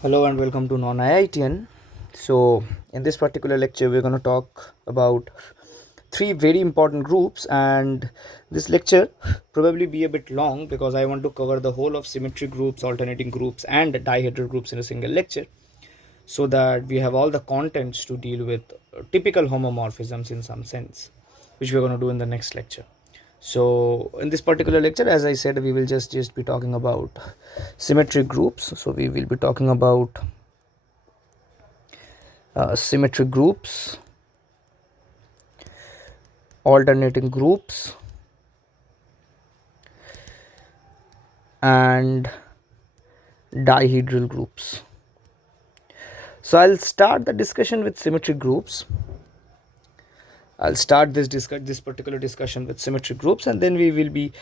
Hello and welcome to Non-IITian. So, in this particular lecture, we're going to talk about three very important groups, and this lecture probably be a bit long because I want to cover the whole of symmetric groups, alternating groups, and dihedral groups in a single lecture, so that we have all the contents to deal with typical homomorphisms in some sense, which we're going to do in the next lecture. So in this particular lecture, as I said, we will just be talking about symmetric groups. So we will be talking about symmetric groups, alternating groups, and dihedral groups. So I'll start the discussion with symmetric groups. I'll start this particular discussion with symmetric groups, and then we will be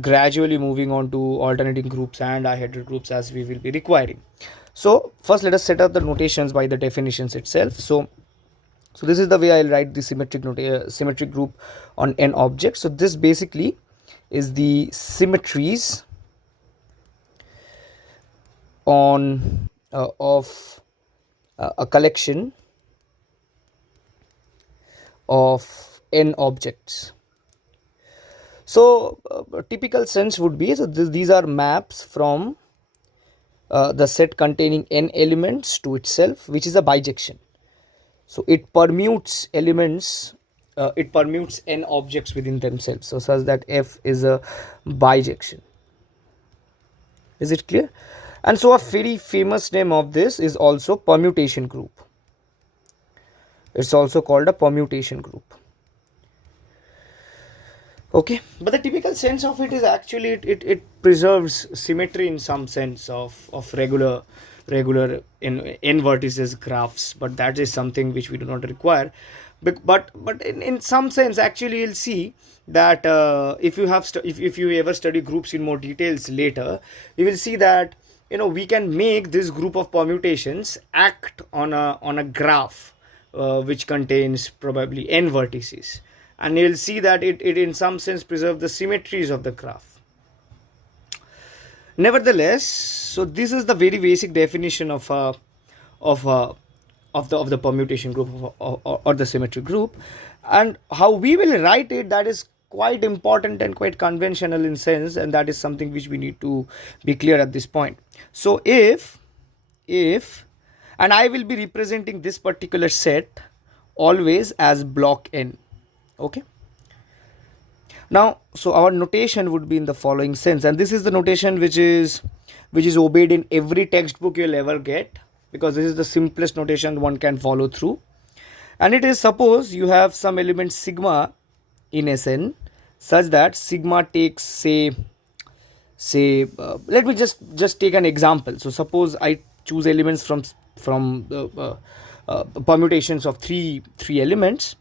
gradually moving on to alternating groups and dihedral groups as we will be requiring. So first, let us set up the notations by the definitions itself. So this is the way I'll write the symmetric group on n objects. So this basically is the symmetries on of a collection of n objects. So a typical sense would be, so these are maps from the set containing n elements to itself, which is a bijection. So it permutes elements, it permutes n objects within themselves, so such that f is a bijection. Is it clear? And so a very famous name of this is also permutation group. It's also called a permutation group. Okay, but the typical sense of it is actually it preserves symmetry in some sense of regular n vertices graphs, but that is something which we do not require. But in some sense, actually, you'll see that if you have if you ever study groups in more details later, you will see that we can make this group of permutations act on a graph which contains probably n vertices, and you'll see that it in some sense preserves the symmetries of the graph. Nevertheless, so this is the very basic definition of the permutation group or the symmetric group, and how we will write it, that is quite important and quite conventional in sense, and that is something which we need to be clear at this point. So if and I will be representing this particular set always as block n. Okay, now so our notation would be in the following sense, and this is the notation which is obeyed in every textbook you'll ever get, because this is the simplest notation one can follow through. And it is, suppose you have some element sigma in Sn such that sigma takes say let me just take an example. So suppose I choose elements from permutations of three elements.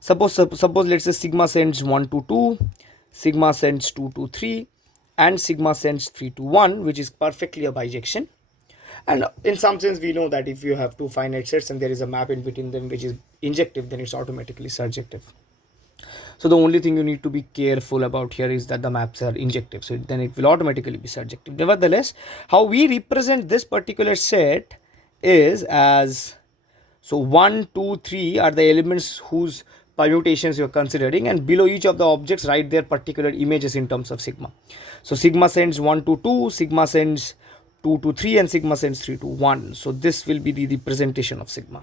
Suppose let's say sigma sends 1 to 2, sigma sends 2 to 3, and sigma sends 3 to 1, which is perfectly a bijection. And in some sense, we know that if you have two finite sets and there is a map in between them which is injective, then it's automatically surjective. So the only thing you need to be careful about here is that the maps are injective, so then it will automatically be surjective. Nevertheless, how we represent this particular set is as, so 1, 2, 3 are the elements whose permutations you are considering, and below each of the objects write their particular images in terms of sigma. So sigma sends 1 to 2, sigma sends 2 to 3, and sigma sends 3 to 1. So this will be the representation of sigma,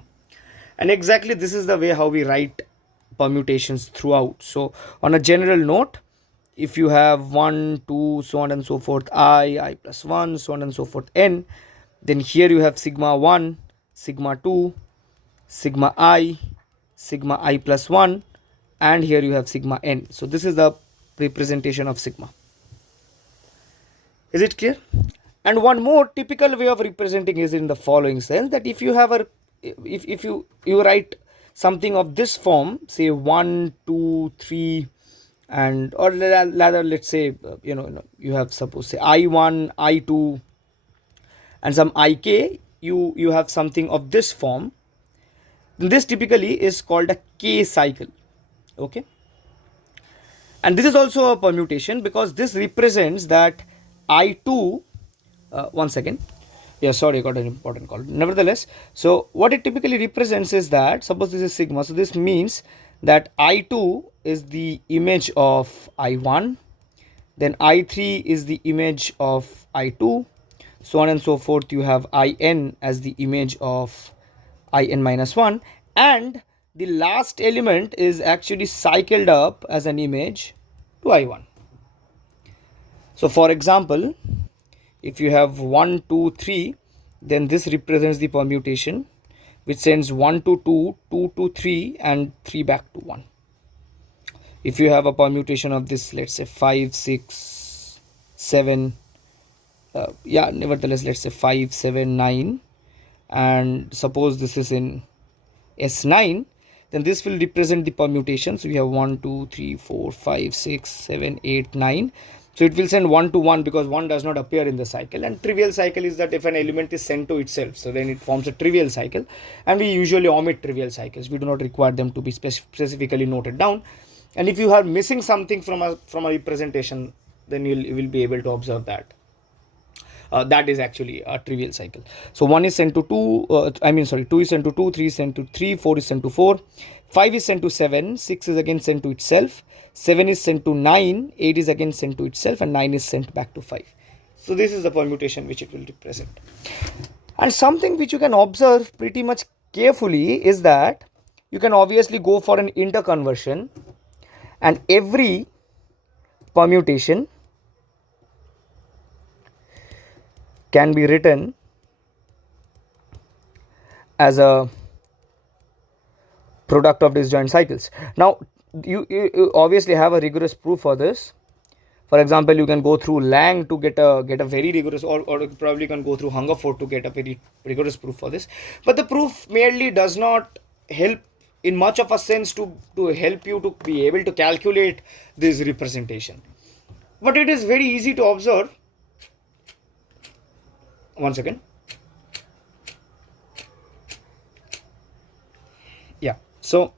and exactly this is the way how we write permutations throughout. So on a general note, if you have 1, 2, so on and so forth, I plus 1, so on and so forth, n, then here you have sigma 1, sigma 2, sigma I plus 1, and here you have sigma n. So this is the representation of sigma. Is it clear? And one more typical way of representing is in the following sense, that if you have if you write something of this form, say 1, 2, 3, and or rather let's say you have, suppose, say I1, I2, and some ik, you have something of this form. This typically is called a k cycle. Okay, and this is also a permutation because this represents that I2 one second. Yeah, sorry, I got an important call. Nevertheless, so what it typically represents is that, suppose this is sigma, so this means that I2 is the image of I1, then I3 is the image of I2, so on and so forth. You have In as the image of In minus 1, and the last element is actually cycled up as an image to I1. So for example, if you have 1, 2, 3, then this represents the permutation which sends 1 to 2, 2 to 3, and 3 back to 1. If you have a permutation of this, let's say 5, 6, 7, yeah, nevertheless, let's say 5, 7, 9, and suppose this is in S9, then this will represent the permutation. So you have 1, 2, 3, 4, 5, 6, 7, 8, 9. So it will send 1 to 1 because 1 does not appear in the cycle. And trivial cycle is that if an element is sent to itself, so then it forms a trivial cycle. And we usually omit trivial cycles. We do not require them to be specifically noted down. And if you are missing something from a representation, then you will be able to observe that. That is actually a trivial cycle. So 1 is sent to 2, 2 is sent to 2, 3 is sent to 3, 4 is sent to 4, 5 is sent to 7, 6 is again sent to itself, 7 is sent to 9, 8 is again sent to itself, and 9 is sent back to 5. So this is the permutation which it will represent. And something which you can observe pretty much carefully is that you can obviously go for an interconversion, and every permutation can be written as a product of disjoint cycles. Now you obviously have a rigorous proof for this. For example, you can go through Lang to get a very rigorous, or probably you can go through Hungerford to get a very rigorous proof for this. But the proof merely does not help in much of a sense to help you to be able to calculate this representation. But it is very easy to observe. One second. Yeah. So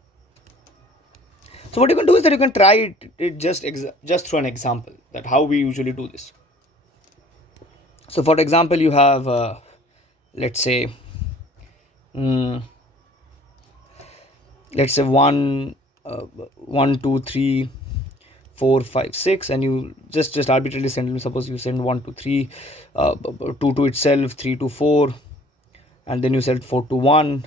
what you can do is that you can try it just through an example, that how we usually do this. So for example, you have let's say 1, 2, 3, 4, 5, 6, and you just arbitrarily send them. Suppose you send 1 to 3, 2 to itself, 3 to 4, and then you send 4 to 1,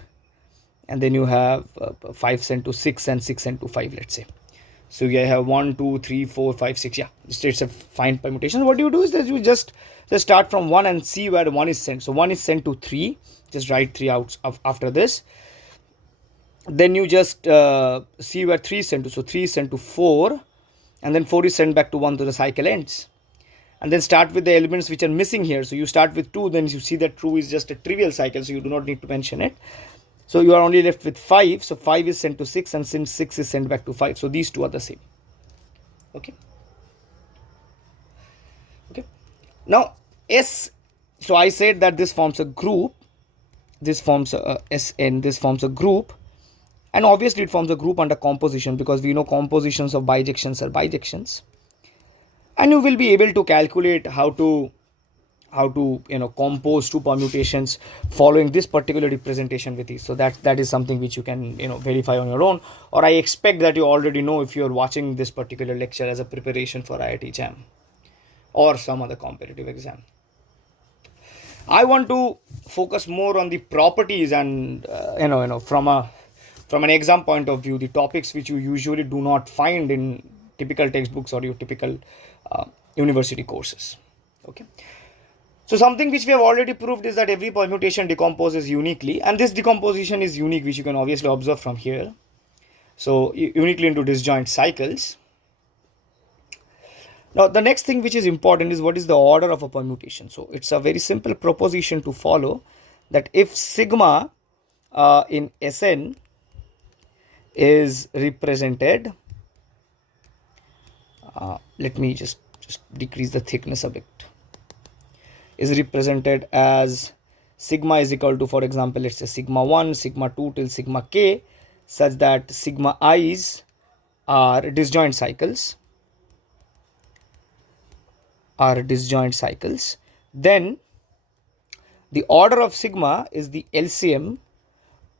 and then you have 5 sent to 6 and 6 sent to 5, let's say. So you have 1, 2, 3, 4, 5, 6. Yeah, it's a fine permutation. What you do is that you just start from 1 and see where 1 is sent. So 1 is sent to 3. Just write 3 out after this. Then you just see where 3 is sent to. So 3 is sent to 4, and then 4 is sent back to 1 to the cycle ends. And then start with the elements which are missing here. So you start with 2, then you see that 2 is just a trivial cycle, so you do not need to mention it. So you are only left with 5. So 5 is sent to 6, and since 6 is sent back to 5. So these two are the same. Okay. Now S. So I said that this forms a group. This forms a Sn. This forms a group. And obviously it forms a group under composition, because we know compositions of bijections are bijections. And you will be able to calculate how to compose two permutations following this particular representation with ease. So that is something which you can verify on your own, or I expect that you already know if you are watching this particular lecture as a preparation for IIT JAM or some other competitive exam. I want to focus more on the properties and from an exam point of view, the topics which you usually do not find in typical textbooks or your typical university courses. Okay. So something which we have already proved is that every permutation decomposes uniquely, and this decomposition is unique, which you can obviously observe from here. So uniquely into disjoint cycles. Now the next thing which is important is what is the order of a permutation. So it's a very simple proposition to follow, that if sigma in Sn is represented, let me just decrease the thickness a bit, is represented as sigma is equal to, for example, let's say sigma 1, sigma 2 till sigma k, such that sigma i's are disjoint cycles, then the order of sigma is the LCM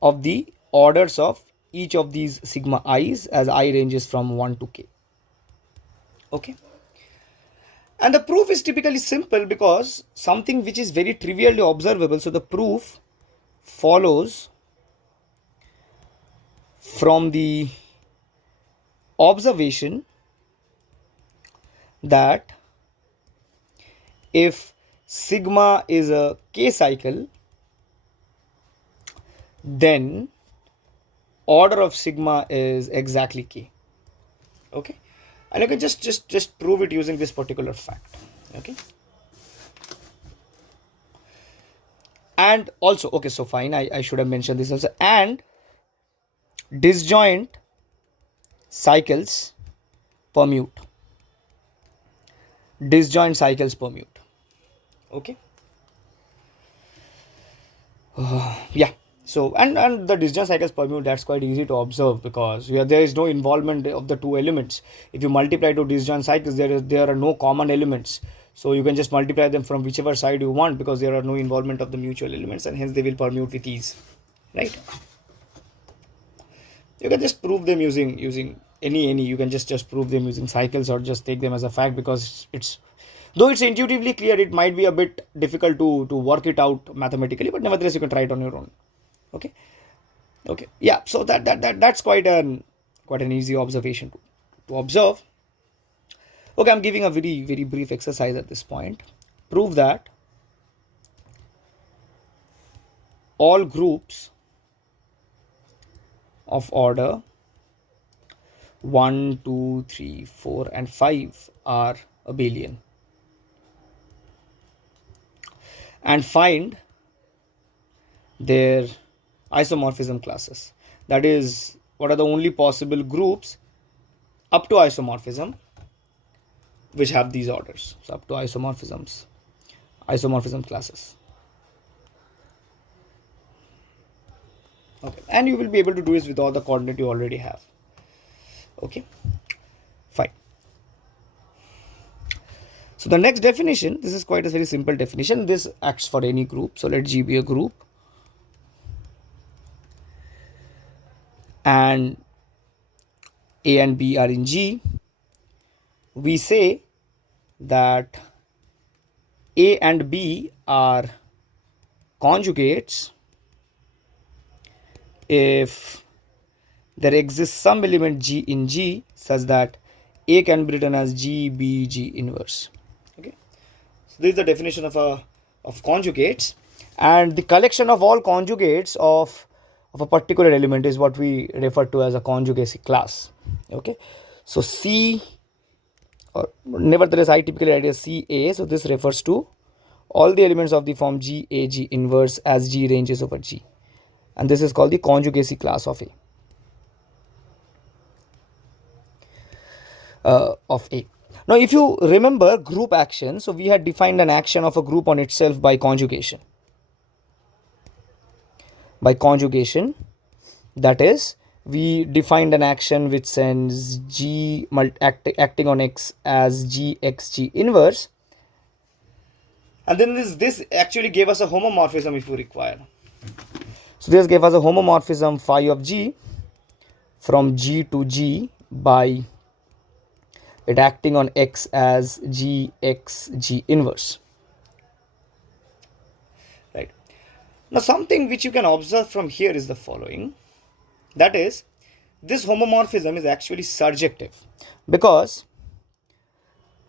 of the orders of each of these sigma i's, as I ranges from 1 to k. Okay. And the proof is typically simple because something which is very trivially observable. So the proof follows from the observation that if sigma is a k cycle, then order of sigma is exactly k. Okay, and you can just prove it using this particular fact. Okay, and also, okay, so fine, I should have mentioned this also. And disjoint cycles permute. Disjoint cycles permute. Okay. Yeah. So and the disjoint cycles permute, that's quite easy to observe because there is no involvement of the two elements. If you multiply two disjoint cycles, there are no common elements. So you can just multiply them from whichever side you want because there are no involvement of the mutual elements, and hence they will permute with ease. Right? You can just prove them using any you can just prove them using cycles, or just take them as a fact, because though it's intuitively clear, it might be a bit difficult to work it out mathematically, but nevertheless you can try it on your own. Okay. Yeah, so that's quite an easy observation to observe. Okay, I'm giving a very brief exercise at this point. Prove that all groups of order 1, 2, 3, 4 and 5 are abelian, and find their isomorphism classes. That is, what are the only possible groups up to isomorphism which have these orders. So up to isomorphism classes. Okay, and you will be able to do this with all the coordinate you already have. Okay, fine. So the next definition, this is quite a very simple definition. This acts for any group. So let G be a group, and A and B are in G. We say that A and B are conjugates if there exists some element G in G such that A can be written as G, B, G inverse. Okay, so this is the definition of conjugates, and the collection of all conjugates of a particular element is what we refer to as a conjugacy class. Okay, so C, or nevertheless I typically write as CA, so this refers to all the elements of the form G, A, G inverse as G ranges over G, and this is called the conjugacy class of A. Now if you remember group action, so we had defined an action of a group on itself by conjugation. That is, we defined an action which sends G acting on X as G X G inverse, and then this actually gave us a homomorphism if we require. So this gave us a homomorphism phi of G from G to G by it acting on X as G X G inverse. Right. Now something which you can observe from here is the following. That is, this homomorphism is actually surjective, because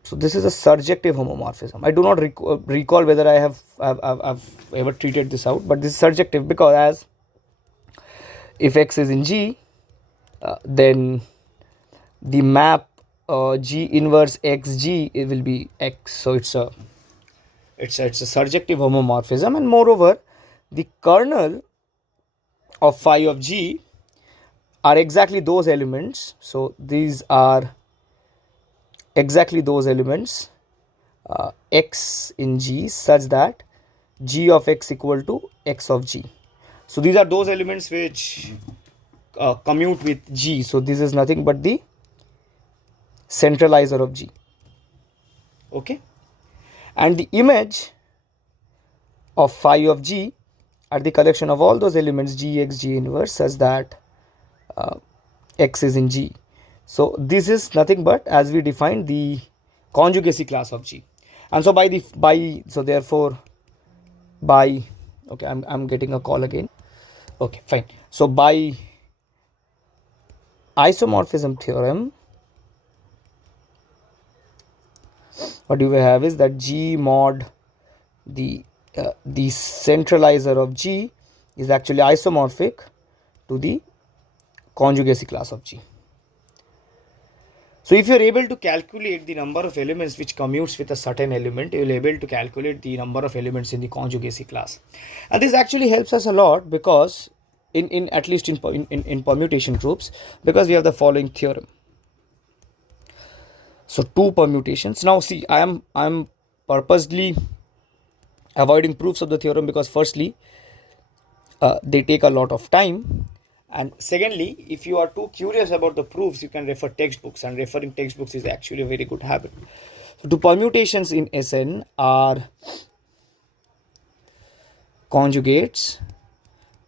so this is a surjective homomorphism. I do not recall whether I have ever treated this out, but this is surjective because as if X is in G, then the map G inverse XG, it will be X. So it's a surjective homomorphism, and moreover the kernel of phi of G are exactly those elements. So these are exactly those elements X in G such that G of X equal to X of G. So these are those elements which commute with G. So this is nothing but the centralizer of G. Okay, and the image of phi of g are the collection of all those elements g x g inverse such that x is in G. So this is nothing but, as we defined, the conjugacy class of G. And so therefore by, okay, I'm getting a call again. Okay, fine. So by isomorphism theorem, what you will have is that G mod the centralizer of G is actually isomorphic to the conjugacy class of G. So if you are able to calculate the number of elements which commutes with a certain element, you will be able to calculate the number of elements in the conjugacy class. And this actually helps us a lot because in at least in permutation groups, because we have the following theorem. So two permutations. Now see, I'm purposely avoiding proofs of the theorem because firstly, they take a lot of time. And secondly, if you are too curious about the proofs, you can refer textbooks, and referring textbooks is actually a very good habit. So two permutations in Sn are conjugates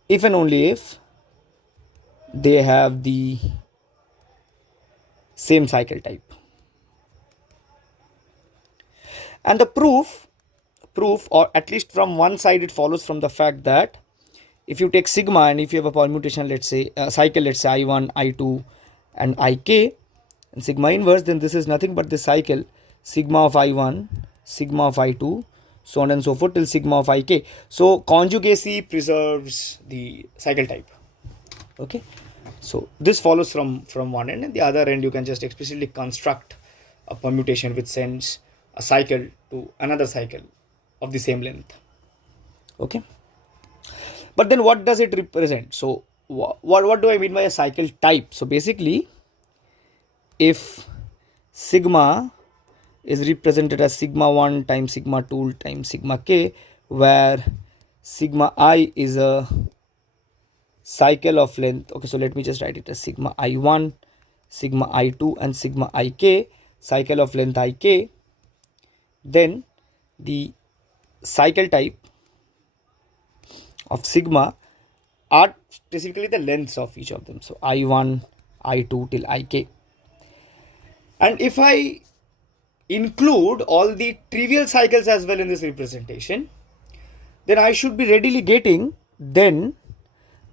if and only if they have the same cycle type. And the proof, or at least from one side, it follows from the fact that if you take sigma and if you have a permutation, let's say a cycle, let's say I1, I2 and Ik, and sigma inverse, then this is nothing but the cycle sigma of I1, sigma of I2, so on and so forth till sigma of Ik. So conjugacy preserves the cycle type. Okay, so this follows from one end, and the other end you can just explicitly construct a permutation which sends a cycle to another cycle of the same length. Okay, but then what does it represent? So what do I mean by a cycle type? So basically, if sigma is represented as sigma 1 times sigma 2 times sigma k, where sigma I is a cycle of length. Okay, so let me just write it as sigma I1, sigma I2 and sigma Ik, cycle of length Ik, then the cycle type of sigma are specifically the lengths of each of them. So I1, I2 till Ik. And if I include all the trivial cycles as well in this representation, then I should be readily getting then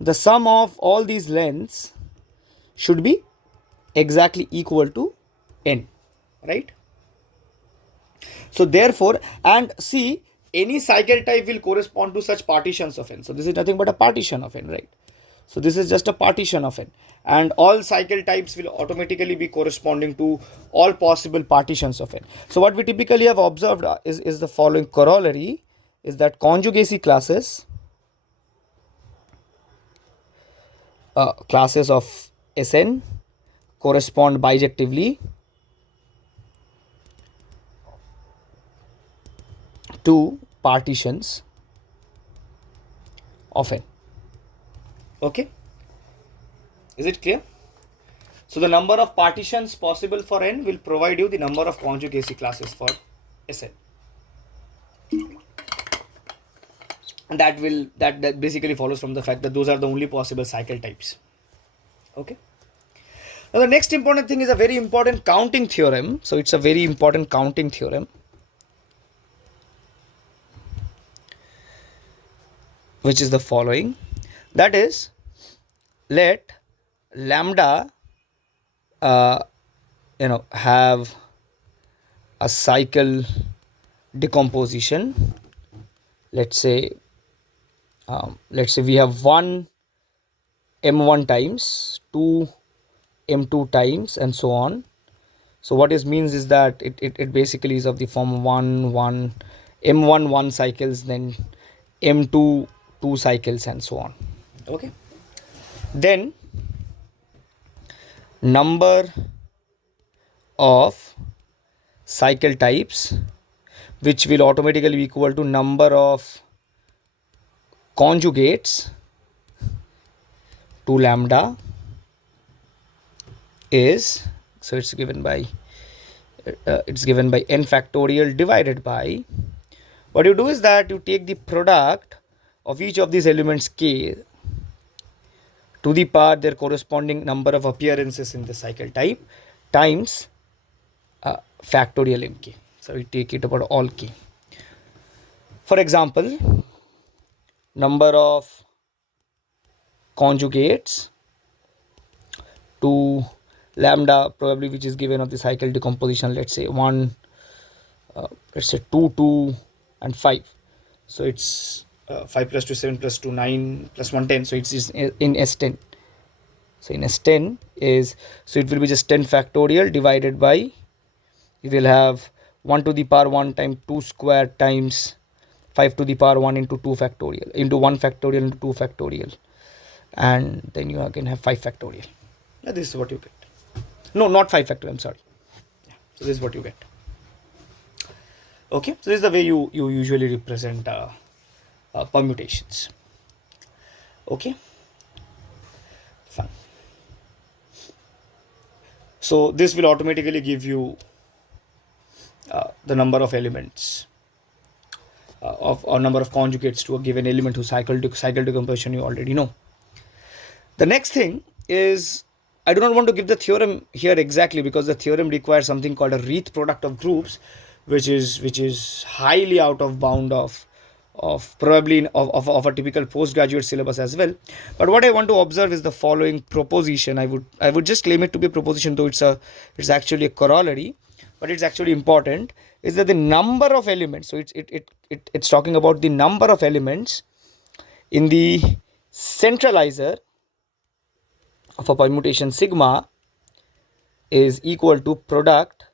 the sum of all these lengths should be exactly equal to n, right? So therefore, and see, any cycle type will correspond to such partitions of n. So this is nothing but a partition of n, right? So this is just a partition of n, and all cycle types will automatically be corresponding to all possible partitions of n. So what we typically have observed is the following corollary, is that conjugacy classes of Sn correspond bijectively to partitions of n. Okay, is it clear? So the number of partitions possible for n will provide you the number of conjugacy classes for Sn, and that basically follows from the fact that those are the only possible cycle types. Okay, now the next important thing is a very important counting theorem. So it's a very important counting theorem, which is the following. That is, let lambda have a cycle decomposition. Let's say we have one m1 times, two m2 times, and so on. So what this means is that it basically is of the form m1 1 cycles, then m2 2 cycles, and so on. Okay, then number of cycle types, which will automatically be equal to number of conjugates to lambda, is, so it's given by n factorial divided by What you do is that you take the product of each of these elements k to the power their corresponding number of appearances in the cycle type times factorial mk. So we take it about all k. For example, number of conjugates to lambda probably which is given of the cycle decomposition, let's say 1, let's say 2, 2 and 5. So it's 5 plus 2 7 plus 2 9 plus 1 10. So it's in S10. So in S10 is, so it will be just 10 factorial divided by, you will have 1 to the power 1 times 2 square times 5 to the power 1 into 2 factorial into 1 factorial into 2 factorial, and then you again have 5 factorial. Yeah, this is what you get. No, not 5 factorial, I'm sorry. Yeah, so this is what you get. Okay, so this is the way you usually represent permutations. Okay, fine. So this will automatically give you the number of elements of or number of conjugates to a given element whose cycle decomposition you already know. The next thing is, I do not want to give the theorem here exactly because the theorem requires something called a Reith product of groups, which is highly out of bound of probably of a typical postgraduate syllabus as well. But what I want to observe is the following proposition. I would just claim it to be a proposition, though it's actually a corollary, but it's actually important, is that the number of elements, so it's talking about the number of elements in the centralizer of a permutation sigma is equal to product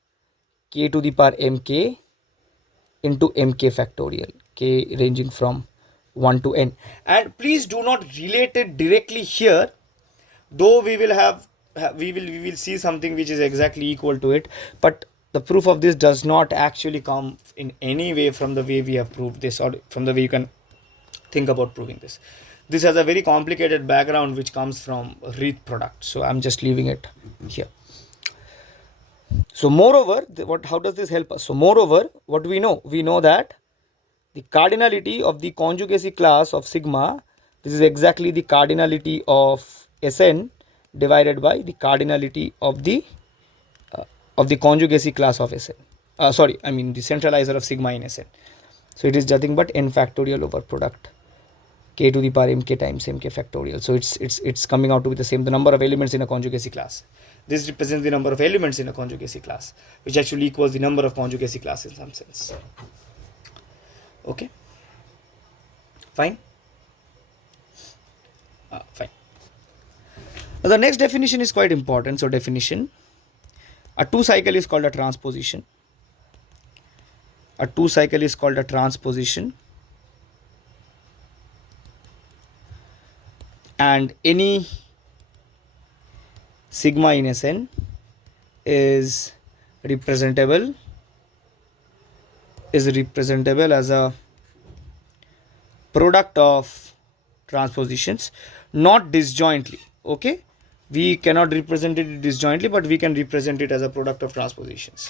k to the power mk into mk factorial, k ranging from 1 to n. And please do not relate it directly here, though we will see something which is exactly equal to it, but the proof of this does not actually come in any way from the way we have proved this, or from the way you can think about proving this. This has a very complicated background which comes from Reith product, so I'm just leaving it here. So moreover, how does this help us? So moreover, what we know that the cardinality of the conjugacy class of sigma, this is exactly the cardinality of Sn divided by the cardinality of the conjugacy class of Sn. The centralizer of sigma in Sn. So it is nothing but n factorial over product k to the power mk times mk factorial. So it's coming out to be the same, the number of elements in a conjugacy class. This represents the number of elements in a conjugacy class, which actually equals the number of conjugacy classes in some sense. Okay, fine. Fine. Now the next definition is quite important. So definition: a two cycle is called a transposition. A two cycle is called a transposition, and any sigma in Sn is representable as a product of transpositions, not disjointly. Okay, we cannot represent it disjointly, but we can represent it as a product of transpositions.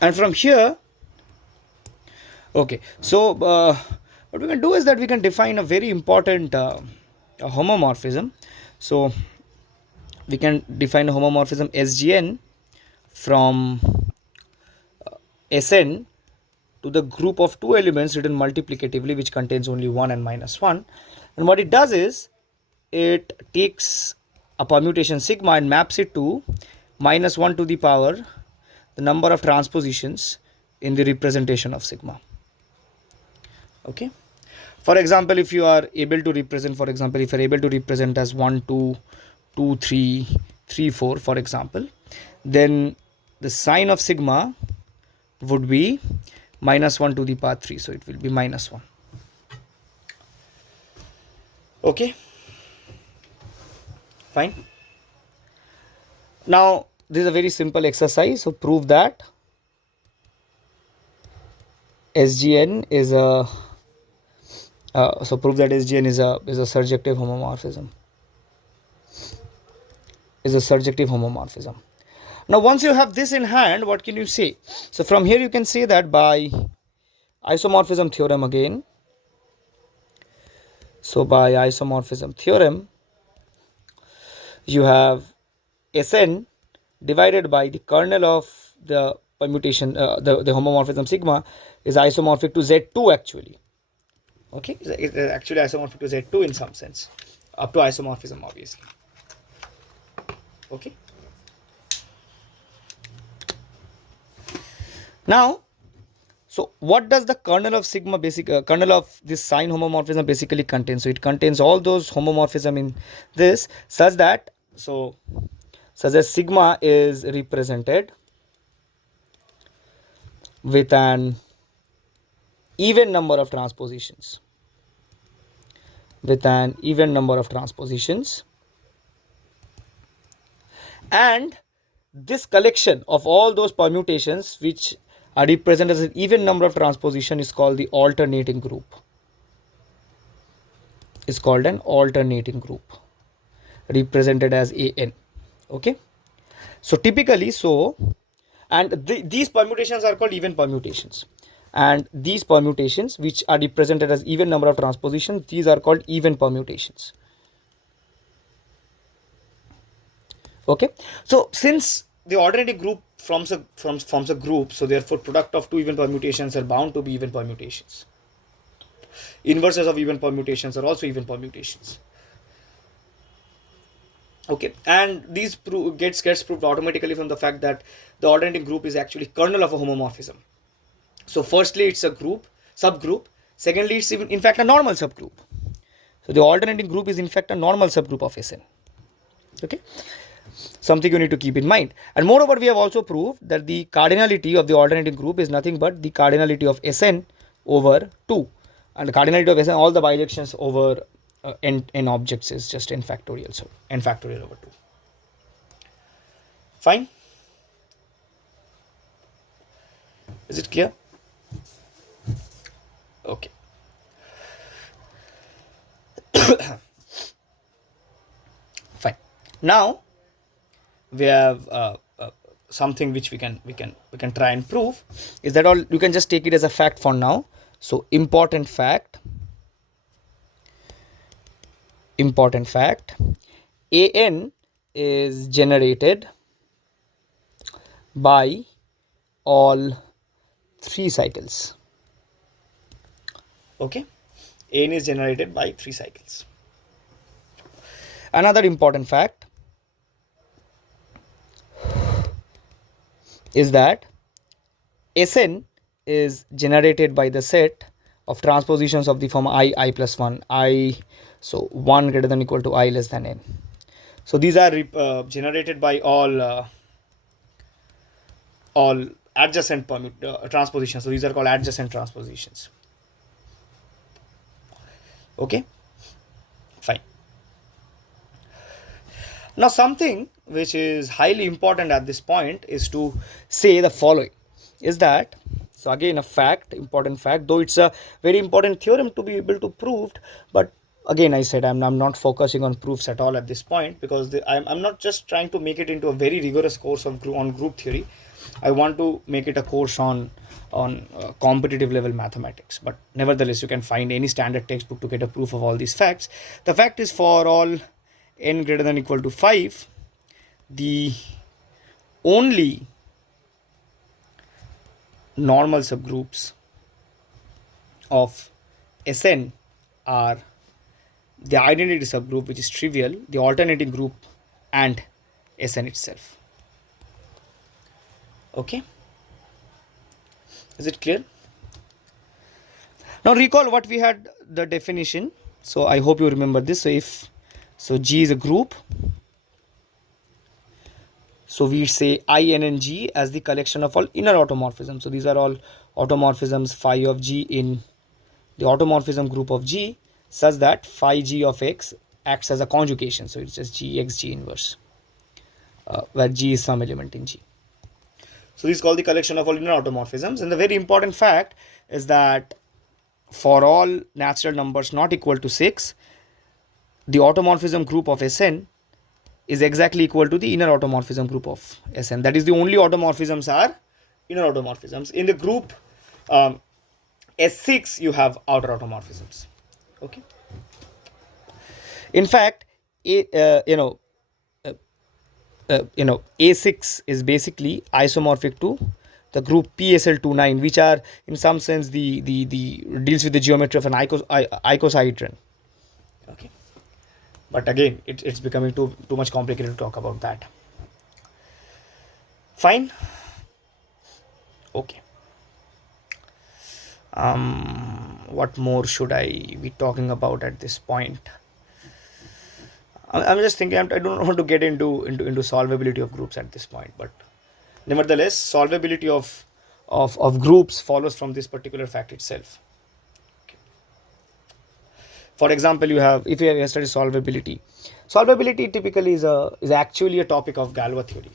And from here, okay, so what we can do is that we can define a very important homomorphism. So we can define a homomorphism SGN from Sn to the group of two elements written multiplicatively, which contains only 1 and minus 1. And what it does is it takes a permutation sigma and maps it to minus 1 to the power the number of transpositions in the representation of sigma. Okay, for example, if you are able to represent, for example, if you are able to represent as 1 2 2 3 3 4, for example, then the sign of sigma would be minus 1 to the power 3, so it will be minus 1. Okay, fine. Now this is a very simple exercise, so prove that SGN is a SGN is a surjective homomorphism. Is a surjective homomorphism. Now once you have this in hand, what can you say? So from here you can say that by isomorphism theorem again. So by isomorphism theorem, you have Sn divided by the kernel of the permutation, the homomorphism sigma is isomorphic to Z2 actually. Okay, it's actually isomorphic to Z2 in some sense, up to isomorphism obviously. Okay. Now, so what does the kernel of sigma kernel of this sign homomorphism basically contain? So it contains all those homomorphism in this such that sigma is represented with an even number of transpositions. And this collection of all those permutations which are represented as an even number of transposition is called the alternating group. Is called an alternating group, represented as An. Okay, so typically, these permutations are called even permutations, and these permutations which are represented as even number of transpositions, these are called even permutations. Okay, so since the alternating group forms a group, so therefore product of two even permutations are bound to be even permutations. Inverses of even permutations are also even permutations. Okay, and these gets proved automatically from the fact that the alternating group is actually kernel of a homomorphism. So firstly, it's a subgroup. Secondly, it's even in fact a normal subgroup. So the alternating group is in fact a normal subgroup of Sn. Okay, something you need to keep in mind. And moreover, we have also proved that the cardinality of the alternating group is nothing but the cardinality of Sn over 2, and the cardinality of Sn, all the bijections over n objects, is just n factorial. So n factorial over 2. Fine. Is it clear? Okay. Fine. Now we have something which we can try and prove. Is that all? You can just take it as a fact for now. So important fact. An is generated by all 3 cycles. Okay, An is generated by 3 cycles. Another important fact is that Sn is generated by the set of transpositions of the form I plus 1, so 1 greater than or equal to I less than n. So these are generated by all adjacent transpositions. So these are called adjacent transpositions. Okay, fine. Now something which is highly important at this point is to say the following, is that, so again a fact, important fact, though it's a very important theorem to be able to prove, but again I said I'm not focusing on proofs at all at this point, because I'm not just trying to make it into a very rigorous course on group theory. I want to make it a course on competitive level mathematics, but nevertheless you can find any standard textbook to get a proof of all these facts. The fact is, for all n greater than or equal to 5, the only normal subgroups of Sn are the identity subgroup, which is trivial, the alternating group, and Sn itself. Okay, is it clear? Now recall what we had the definition. So I hope you remember this. So G is a group. So we say In and G as the collection of all inner automorphisms. So these are all automorphisms phi of G in the automorphism group of G, such that phi G of X acts as a conjugation. So it's just G X G inverse, where G is some element in G. So this is called the collection of all inner automorphisms. And the very important fact is that for all natural numbers not equal to 6, the automorphism group of Sn is exactly equal to the inner automorphism group of Sn. That is, the only automorphisms are inner automorphisms. In the group S6 you have outer automorphisms. Okay. In fact, A6 is basically isomorphic to the group PSL29, which are in some sense the deals with the geometry of an icosahedron. Okay, but again, it's becoming too much complicated to talk about that. Fine. Okay. What more should I be talking about at this point? I'm just thinking. I don't want to get into solvability of groups at this point, but nevertheless, solvability of groups follows from this particular fact itself. Okay. For example, you have, if you have studied solvability, solvability typically is actually a topic of Galois theory.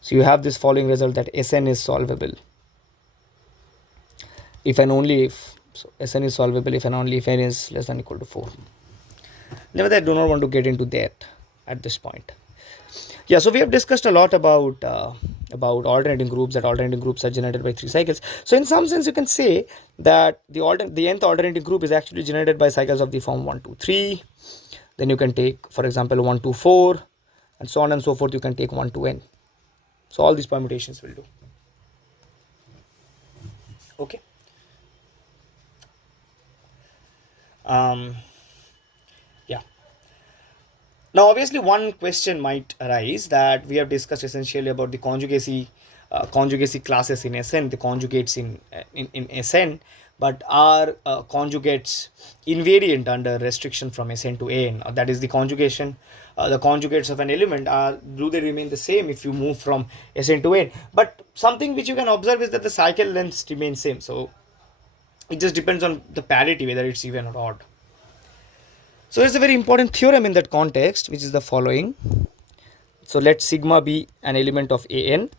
So you have this following result that Sn is solvable if and only if, so Sn is solvable if and only if n is less than or equal to 4. Nevertheless, I do not want to get into that at this point. Yeah, so we have discussed a lot about alternating groups, that alternating groups are generated by 3 cycles. So in some sense, you can say that the nth alternating group is actually generated by cycles of the form 1, 2, 3. Then you can take, for example, 1, 2, 4, and so on and so forth. You can take 1 to n. So all these permutations will do. Okay. Yeah. Now, obviously, one question might arise that we have discussed essentially about the conjugacy classes in Sn, the conjugates in Sn, but are conjugates invariant under restriction from Sn to An? That is, the conjugates of an element do they remain the same if you move from Sn to N? But something which you can observe is that the cycle lengths remain same. So it just depends on the parity whether it's even or odd. So there's a very important theorem in that context, which is the following. So let sigma be an element of An,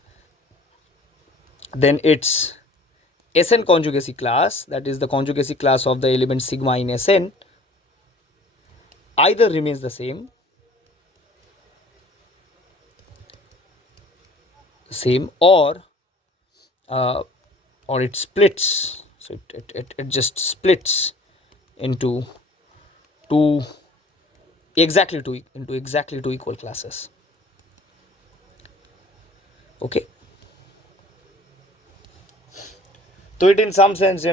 then its Sn conjugacy class, that is the conjugacy class of the element sigma in Sn, either remains the same or it splits. So it just splits into exactly two equal classes. Okay. So it in some sense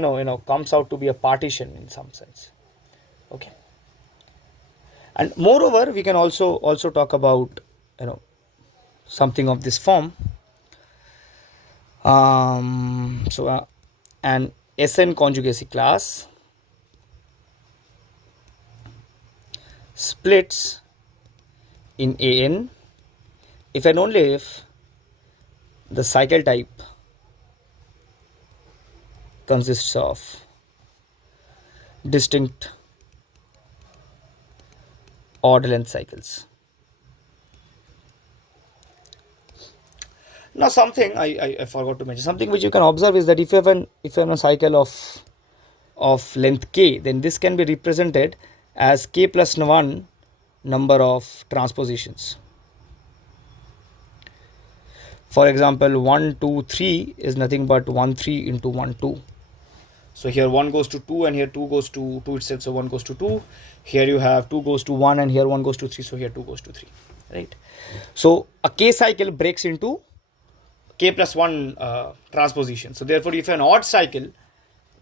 comes out to be a partition in some sense. Okay. And moreover, we can also talk about something of this form. So an Sn conjugacy class splits in An if and only if the cycle type consists of distinct odd length cycles. Now, something I forgot to mention, something which you can observe is that if you have a cycle of length k, then this can be represented as k plus 1 number of transpositions. For example, 1, 2, 3 is nothing but 1, 3 into 1, 2. So here 1 goes to 2 and here 2 goes to 2 itself, so 1 goes to 2. Here you have 2 goes to 1 and here 1 goes to 3, so here 2 goes to 3. Right? So a k cycle breaks into k plus 1 transposition. So therefore, if you have an odd cycle,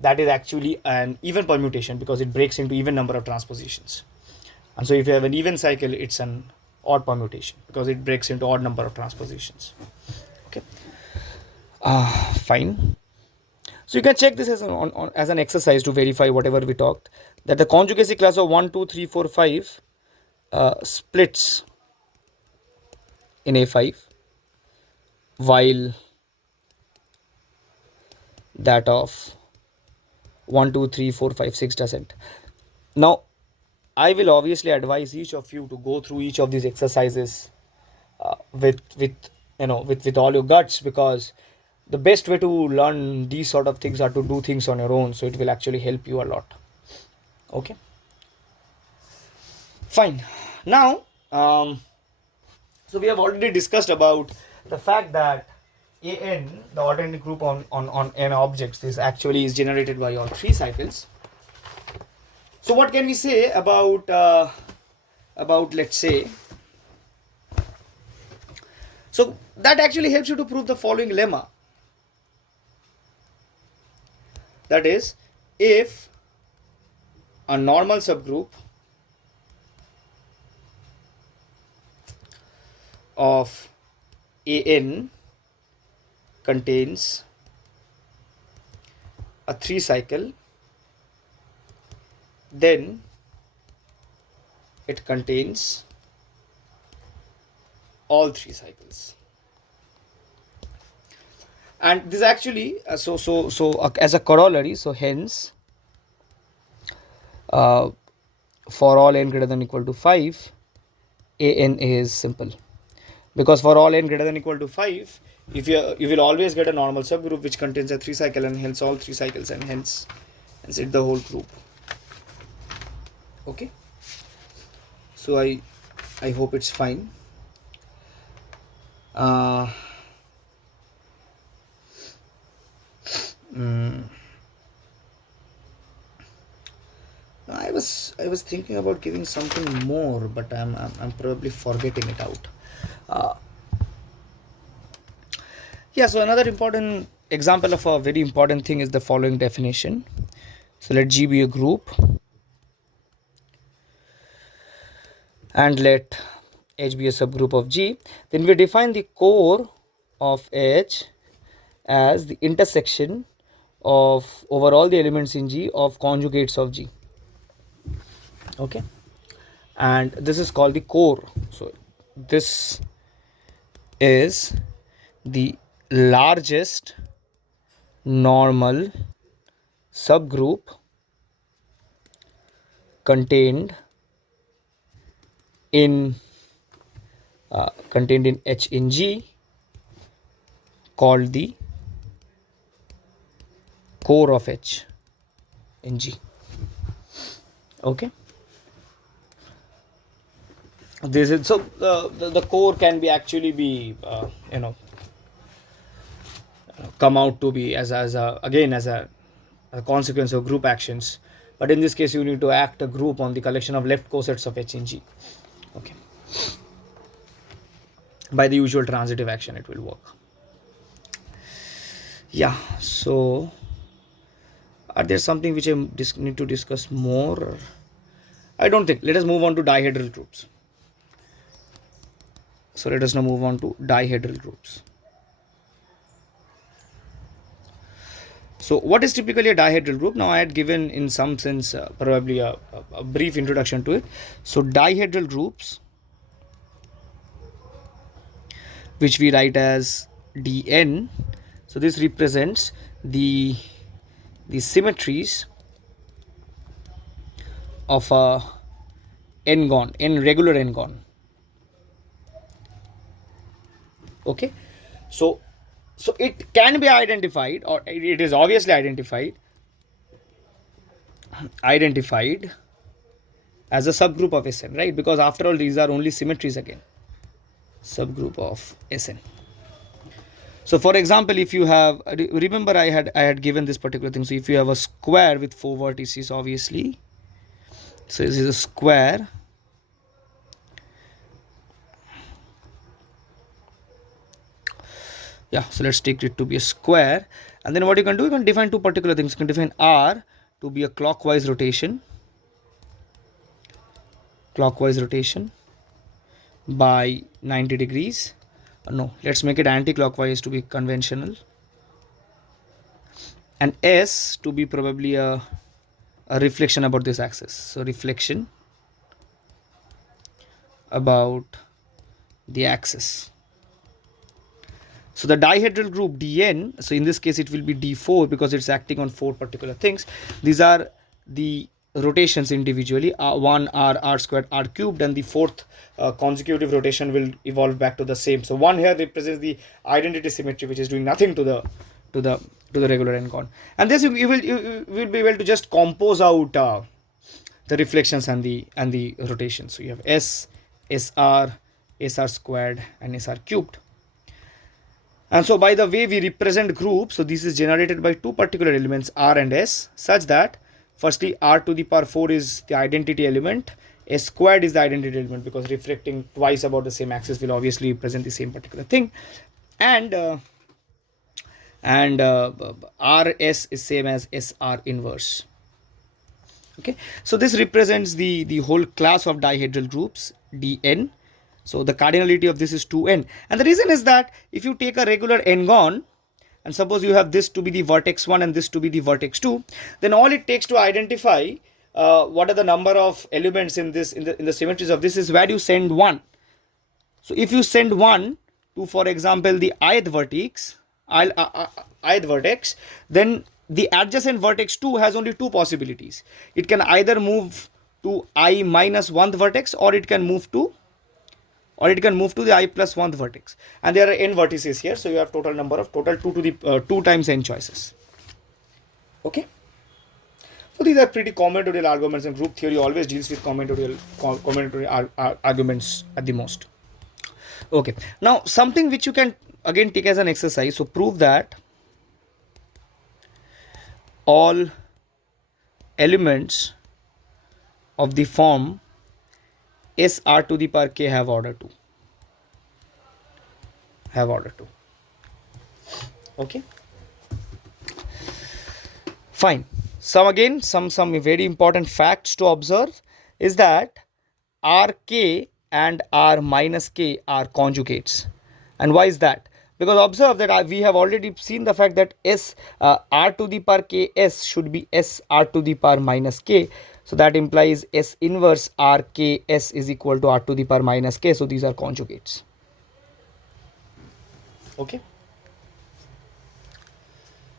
that is actually an even permutation because it breaks into even number of transpositions. And so if you have an even cycle, it's an odd permutation because it breaks into odd number of transpositions. Okay. Fine. So you can check this as an exercise to verify whatever we talked, that the conjugacy class of 1, 2, 3, 4, 5 splits in A5 while that of 1, 2, 3, 4, 5, 6 doesn't. Now, I will obviously advise each of you to go through each of these exercises with all your guts, because the best way to learn these sort of things are to do things on your own. So it will actually help you a lot. Okay. Fine. Now, so we have already discussed about the fact that AN, the alternating group on n objects, this actually is generated by all three cycles. So what can we say about let's say, so that actually helps you to prove the following lemma. That is, if a normal subgroup of AN contains a 3 cycle, then it contains all 3 cycles. And this actually as a corollary, so hence for all n greater than or equal to 5, AN is simple, because for all n greater than or equal to 5, if you will always get a normal subgroup which contains a 3 cycle and hence all 3 cycles, and hence it the whole group. Okay, so I hope it's fine. I was thinking about giving something more, but I'm probably forgetting it out. Yeah, so another important example of a very important thing is the following definition. So let G be a group and let H be a subgroup of G. Then we define the core of H as the intersection of over all the elements in G of conjugates of G. Okay, and this is called the core. So this is the largest normal subgroup contained in H in G, called the core of H in G. Okay, this is so the core can be actually be come out to be as a consequence of group actions, but in this case you need to act a group on the collection of left cosets of H in G. Okay, by the usual transitive action it will work. Yeah, so are there something which I need to discuss more, or? I don't think. Let us move on to dihedral groups. So let us now move on to dihedral groups. So what is typically a dihedral group? Now I had given in some sense probably a brief introduction to it. So dihedral groups, which we write as Dn, so this represents the symmetries of a n-gon, regular n-gon. Okay, so it can be identified, or it is obviously identified as a subgroup of Sn, right? Because after all, these are only symmetries again, subgroup of Sn. So for example, if you have, remember I had given this particular thing. So if you have a square with 4 vertices, obviously, so this is a square yeah, so let's take it to be a square, and then what you can do, you can define two particular things. You can define R to be a clockwise rotation by 90 degrees. No, let's make it anti-clockwise to be conventional, and S to be probably a reflection about this axis. So reflection about the axis. So the dihedral group Dn, so in this case it will be D4 because it's acting on 4 particular things. These are the rotations individually, one R squared, R cubed, and the fourth consecutive rotation will evolve back to the same. So one here represents the identity symmetry, which is doing nothing to the regular n-gon, and this you will be able to just compose out the reflections and the rotations. So you have S, SR, SR squared, and SR cubed. And so by the way we represent groups, so this is generated by two particular elements R and S, such that firstly R to the power 4 is the identity element, S squared is the identity element, because reflecting twice about the same axis will obviously represent the same particular thing, and RS is same as SR inverse. Okay, so this represents the whole class of dihedral groups Dn. So the cardinality of this is 2n, and the reason is that if you take a regular n-gon and suppose you have this to be the vertex 1 and this to be the vertex 2, then all it takes to identify what are the number of elements in this in the symmetries of this is where you send 1. So if you send 1 to, for example, the ith vertex, then the adjacent vertex 2 has only two possibilities. It can either move to I minus 1th vertex, or it can move to the I plus 1th vertex, and there are n vertices here, so you have total number of 2 to the 2 times n choices. Okay, so these are pretty combinatorial arguments, and group theory always deals with combinatorial arguments at the most. Okay, now something which you can again take as an exercise. So prove that all elements of the form SR to the power k have order 2. Okay, fine. Some very important facts to observe is that RK and R minus k are conjugates. And why is that? Because observe that we have already seen the fact that R to the power ks should be S R to the power minus k. So that implies S inverse RKS is equal to R to the power minus k. So these are conjugates. Okay,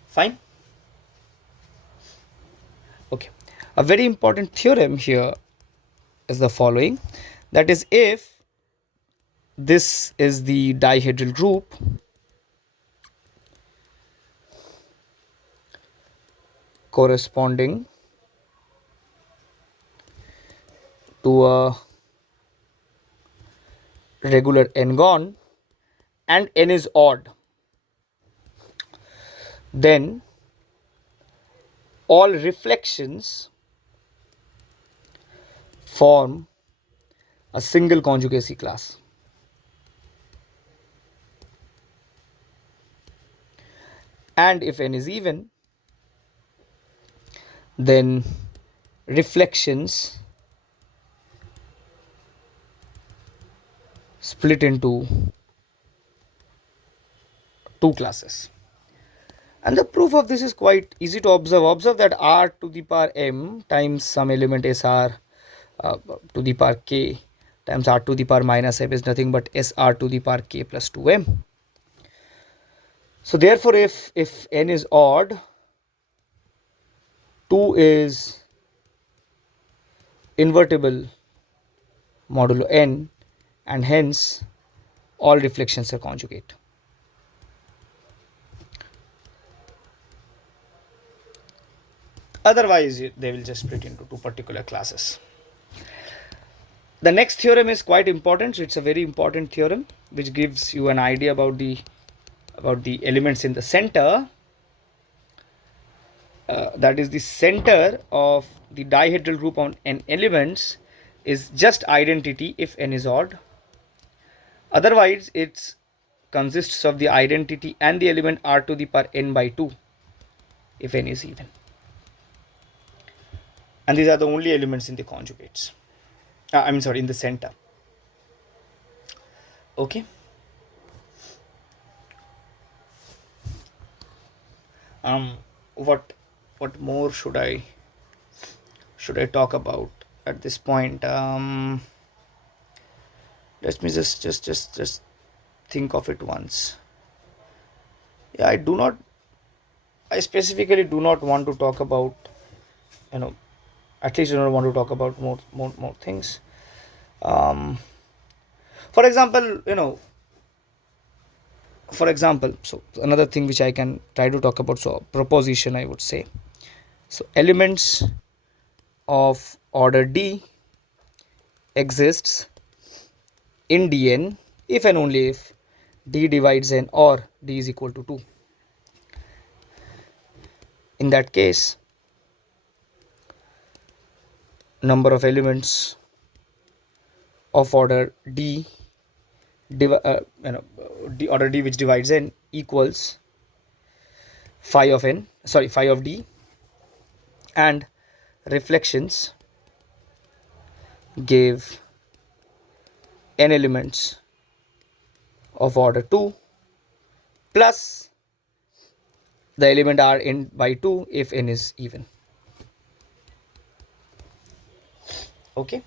fine. Okay, a very important theorem here is the following, that is, if this is the dihedral group corresponding to a regular n-gon and n is odd, then all reflections form a single conjugacy class. And if n is even, then reflections split into two classes. And the proof of this is quite easy to observe. Observe that R to the power m times some element SR to the power k times R to the power minus m is nothing but SR to the power k plus 2m. So therefore, if n is odd, 2 is invertible modulo n, and hence all reflections are conjugate. Otherwise, they will just split into two particular classes. The next theorem is quite important. It's a very important theorem which gives you an idea about the elements in the center. That is, the center of the dihedral group on n elements is just identity if n is odd. Otherwise, it consists of the identity and the element R to the power n by 2 if n is even. And these are the only elements in the conjugates. In the center. Okay. What more should I talk about at this point? Let me just think of it once. Yeah, I specifically do not want to talk about, at least I don't want to talk about more things. For example, so another thing which I can try to talk about, so proposition, I would say. So elements of order D exists in Dn if and only if D divides n, or d is equal to 2. In that case, number of elements of order d, order d which divides n equals phi of n, sorry, phi of d, and reflections gave n elements of order 2 plus the element r n by 2 if n is even. Okay,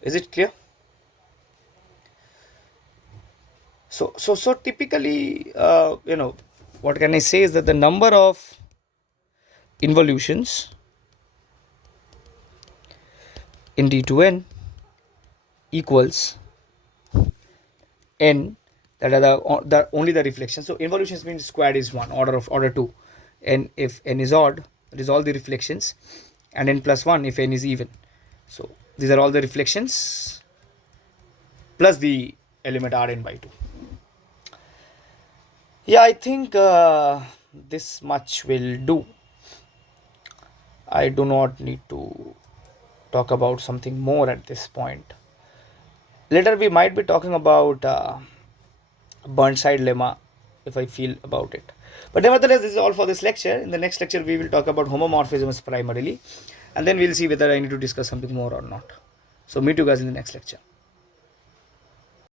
is it clear? So typically, what can I say is that the number of involutions in d to n equals n, that are the only the reflections. So involutions means squared is 1, order 2, and if n is odd, that is all the reflections, and n plus 1 if n is even. So these are all the reflections plus the element rn by 2. Yeah, I think this much will do. I do not need to talk about something more at this point. Later we might be talking about Burnside lemma if I feel about it. But nevertheless, this is all for this lecture. In the next lecture, we will talk about homomorphisms primarily, and then we'll see whether I need to discuss something more or not. So meet you guys in the next lecture.